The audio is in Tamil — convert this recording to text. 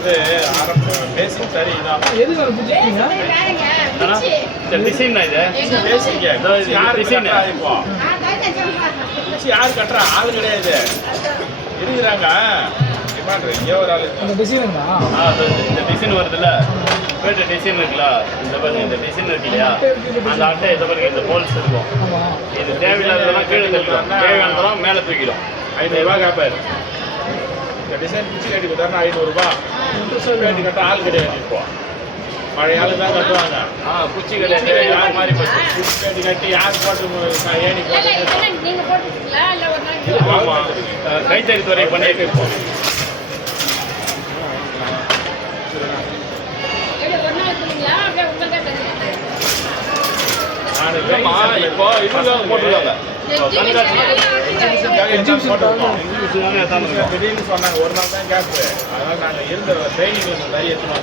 வந்து பேசிக் சரி இதான். எதுக்கு ஒரு புடிச்சீங்க? இந்த டிசைன் இது பேசிக் யாரு டிசைன் இப்போ யாரு கட்டுறா? ஆள் கிடையாது இருக்கிறாங்க. இங்கே ஒரு ஆள் அந்த டிசைனுங்களா? இந்த டிசைன் வருதுல்ல, பேட்ட டிசைன் இருக்குல்ல, இந்த பாருங்க இந்த டிசைன் இருக்கு இல்லையா, அந்த அட்டை இதை பாருங்க இந்த ஹோல்ஸ் இருக்கும். இது தேவையில்லாததெல்லாம் கீழே தள்ளிடும், தேவையானதெல்லாம் மேலே தூக்கிடும். 500 ரூபா கேட்பாரு. இந்த டிசைன் பிச்சு கட்டி கொடுத்தாருன்னா 500 ரூபா. வேட்டி கட்ட ஆள் கிடையாது. இப்போ பழைய ஆளு தான் கட்டுவாங்க. குச்சி கிடையாது, யார் மாதிரி போச்சு வேட்டி கட்டி யார் போட்டு ஏணி போட்டு ஆமாம் கைத்தறித்துறை பண்ணிட்டு இருப்போம். இப்போ இன்னும் போட்டுருக்காங்க. திடீர்னு சொன்னாங்க ஒரு நாள் தான் கேப்பு. அதனால நாங்கள் இருந்த ட்ரைனிங் நிறைய எடுத்துன்னு